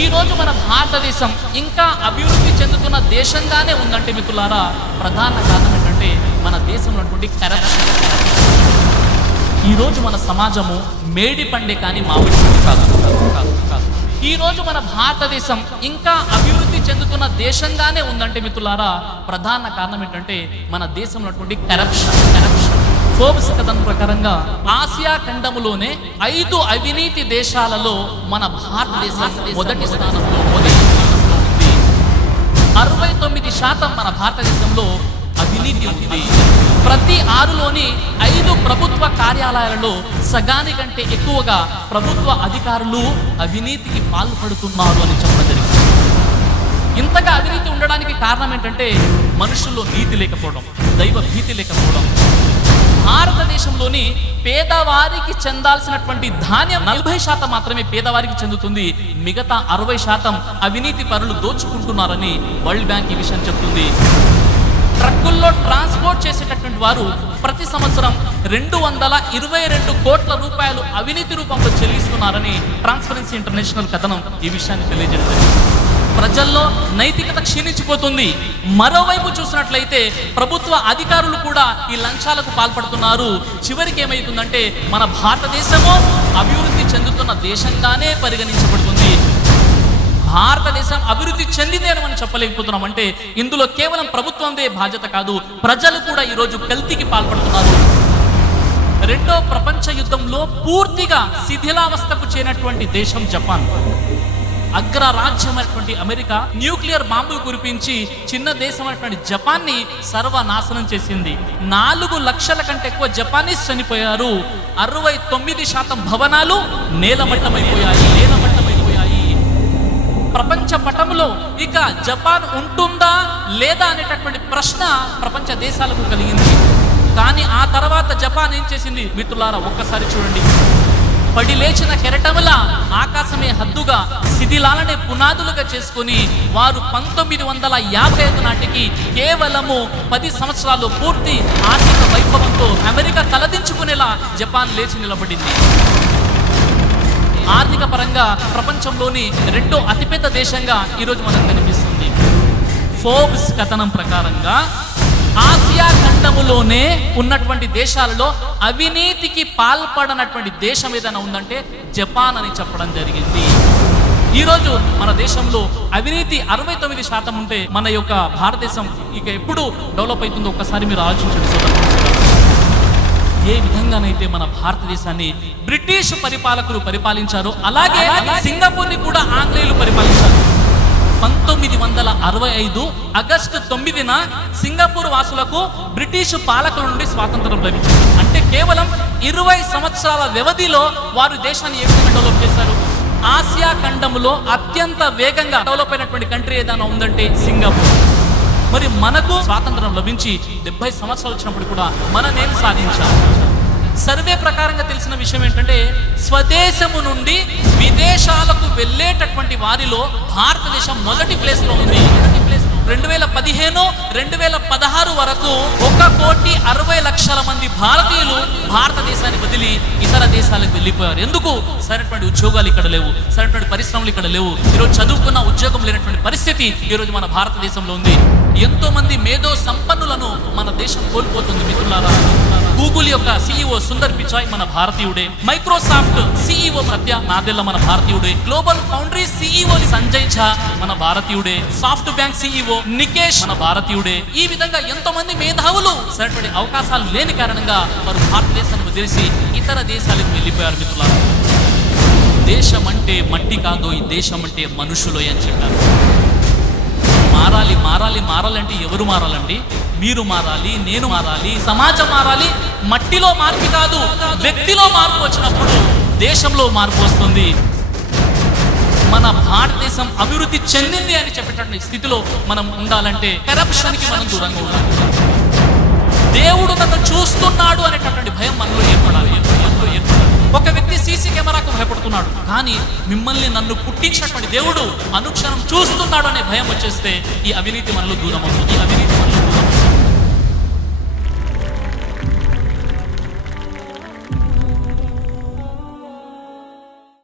ఈ రోజు మన భారతదేశం ఇంకా అభివృద్ధి చెందుతున్న దేశంగానే ఉందంటే మిత్రులారా, ప్రధాన కారణం ఏంటంటే మన దేశంలో ఉన్నటువంటి కరప్షన్. ఈ రోజు మన సమాజము మేడి పండే కానీ మామిడి కాదు. ఈ రోజు మన భారతదేశం ఇంకా అభివృద్ధి చెందుతున్న దేశంగానే ఉందంటే మిత్రులారా, ప్రధాన కారణం ఏంటంటే మన దేశంలో ఉన్నటువంటి కరప్షన్. ఫోర్బ్స్ కథనం ప్రకారంగా ఆసియా ఖండములోనే 5 అవినీతి దేశాలలో మన భారతదేశం మొదటి స్థానంలో ఉంది. 69% మన భారతదేశంలో అవినీతి ఉంది. ప్రతి 6లోని 5 ప్రభుత్వ కార్యాలయాలలో సగానికంటే ఎక్కువగా ప్రభుత్వ అధికారులు అవినీతికి పాల్పడుతున్నారు అని చెప్పడం జరిగింది. ఇంతగా అవినీతి ఉండడానికి కారణం ఏంటంటే మనుషుల్లో నీతి లేకపోవడం, దైవ భీతి లేకపోవడం. భారతదేశంలోని పేదవారికి చెందాల్సినటువంటి ధాన్యం 40% మాత్రమే పేదవారికి చెందుతుంది. మిగతా 60% అవినీతి పరులు దోచుకుంటున్నారని వరల్డ్ బ్యాంక్ ఈ విషయం చెప్తుంది. ట్రక్కుల్లో ట్రాన్స్పోర్ట్ చేసేటటువంటి వారు ప్రతి సంవత్సరం 222 కోట్ల రూపాయలు అవినీతి రూపంలో చెల్లిస్తున్నారని ట్రాన్స్పరెన్సీ ఇంటర్నేషనల్ కథనం ఈ విషయాన్ని తెలియజేస్తుంది. ప్రజల్లో నైతికత క్షీణించిపోతుంది. మరోవైపు చూసినట్లయితే ప్రభుత్వ అధికారులు కూడా ఈ లంచాలకు పాల్పడుతున్నారు. చివరికి ఏమవుతుందంటే మన భారతదేశము అభివృద్ధి చెందుతున్న దేశంగానే పరిగణించబడుతుంది. భారతదేశం అభివృద్ధి చెందింది అని మనం చెప్పలేకపోతున్నాం. అంటే ఇందులో కేవలం ప్రభుత్వందే బాధ్యత కాదు, ప్రజలు కూడా ఈరోజు కల్తీకి పాల్పడుతున్నారు. రెండో ప్రపంచ యుద్ధంలో పూర్తిగా శిథిలావస్థకు చేరినటువంటి దేశం జపాన్. అగ్రరాజ్యమైనటువంటి అమెరికా న్యూక్లియర్ బాంబులు కురిపించి చిన్న దేశమైనటువంటి జపాన్ని సర్వనాశనం చేసింది. 4 లక్షల కంటే ఎక్కువ జపానీస్ చనిపోయారు. 69% భవనాలు నేలమట్టమైపోయాయి. ప్రపంచ పటంలో ఇక జపాన్ ఉంటుందా లేదా అనేటటువంటి ప్రశ్న ప్రపంచ దేశాలకు కలిగింది. కానీ ఆ తర్వాత జపాన్ ఏం చేసింది మిత్రులారా, ఒక్కసారి చూడండి. పడి లేచిన కెరటములా ఆకాశమే హద్దుగా శిథిలాలనే పునాదులుగా చేసుకుని వారు 1955 నాటికి కేవలము 10 సంవత్సరాలు పూర్తి ఆర్థిక వైభవంతో అమెరికా తలదించుకునేలా జపాన్ లేచి నిలబడింది. ఆర్థిక పరంగా ప్రపంచంలోని 2వ అతిపెద్ద దేశంగా ఈరోజు మనకు కనిపిస్తుంది. ఫోర్బ్స్ కథనం ప్రకారంగా ఆసియా ఖండములోనే ఉన్నటువంటి దేశాలలో అవినీతికి పాల్పడనటువంటి దేశం ఏదైనా ఉందంటే జపాన్ అని చెప్పడం జరిగింది. ఈరోజు మన దేశంలో అవినీతి 69% ఉంటే మన యొక్క భారతదేశం ఇక ఎప్పుడు డెవలప్ అవుతుందో ఒక్కసారి మీరు ఆలోచించండి. ఏ విధంగానైతే మన భారతదేశాన్ని బ్రిటిష్ పరిపాలకులు పరిపాలించారో అలాగే సింగపూర్ని కూడా ఆంగ్లేయులు పరిపాలించారు. 1965 ఆగస్టు 9న సింగపూర్ వాసులకు బ్రిటిష్ పాలకుల నుండి స్వాతంత్రం లభించింది. అంటే కేవలం 20 సంవత్సరాల వ్యవధిలో వారు దేశాన్ని ఏ విధంగా డెవలప్ చేశారు. ఆసియా ఖండంలో అత్యంత వేగంగా డెవలప్ అయినటువంటి కంట్రీ ఏదైనా ఉందంటే సింగపూర్. మరి మనకు స్వాతంత్రం లభించి 70 సంవత్సరాలు వచ్చినప్పుడు కూడా మనం ఏం సాధించాం? సర్వే ప్రకారంగా తెలిసిన విషయం ఏంటంటే స్వదేశము నుండి విదేశాలకు వెళ్ళేటటువంటి వారిలో భారతదేశం మొదటి ప్లేస్లో ఉంది. 2015, 2016 వరకు 1,60,00,000 మంది భారతీయులు భారతదేశాన్ని వదిలి ఇతర దేశాలకు వెళ్ళిపోయారు. ఎందుకు? సరైనటువంటి ఉద్యోగాలు ఇక్కడ లేవు, సరైనటువంటి పరిశ్రమలు ఇక్కడ లేవు. ఈరోజు చదువుకున్న ఉద్యోగం లేనటువంటి పరిస్థితి ఈరోజు మన భారతదేశంలో ఉంది. ఎంతో మంది మేధో సంపన్నులను మన దేశం కోల్పోతుంది మిత్రులారా. గూగుల్ యొక్క CEO సుందర్ పిచాయ్ మన భారతీయుడే. మైక్రోసాఫ్ట్ CEO సత్య నాదెల్ల మన భారతీయుడే. గ్లోబల్ ఫౌండరీ CEO సంజయ్ ఝా మన భారతీయుడే. సాఫ్ట్ బ్యాంక్ CEO నికేష్ మన భారతీయుడే. ఈ విధంగా ఎంతో మంది మేధావులు సరైనటువంటి అవకాశాలు లేని కారణంగా వారు భారతదేశాన్ని వదిలేసి ఇతర దేశాలకు వెళ్ళిపోయారు మిత్రులారా. దేశం అంటే మట్టి కాదు, ఈ దేశం అంటే మనుషులు అని చెప్పారు. మారాలంటే ఎవరు మారాలండి? మీరు మారాలి, నేను మారాలి, సమాజం మారాలి. మట్టిలో మార్పు కాదు, వ్యక్తిలో మార్పు వచ్చినప్పుడు దేశంలో మార్పు వస్తుంది. మన భారతదేశం అభివృద్ధి చెందింది అని చెప్పేటటువంటి స్థితిలో మనం ఉండాలంటే కరప్షన్కి మనం దూరంగా ఉండాలి. దేవుడు నన్ను చూస్తున్నాడు అనేటటువంటి భయం మనలో ఏర్పడాలి. ఒక వ్యక్తి సీసీ కెమెరాకు భయపడుతున్నాడు, కానీ మిమ్మల్ని నన్ను పుట్టించినటువంటి దేవుడు అనుక్షణం చూస్తున్నాడు అనే భయం వచ్చేస్తే ఈ అవినీతి మనలో దూరం అవుతుంది.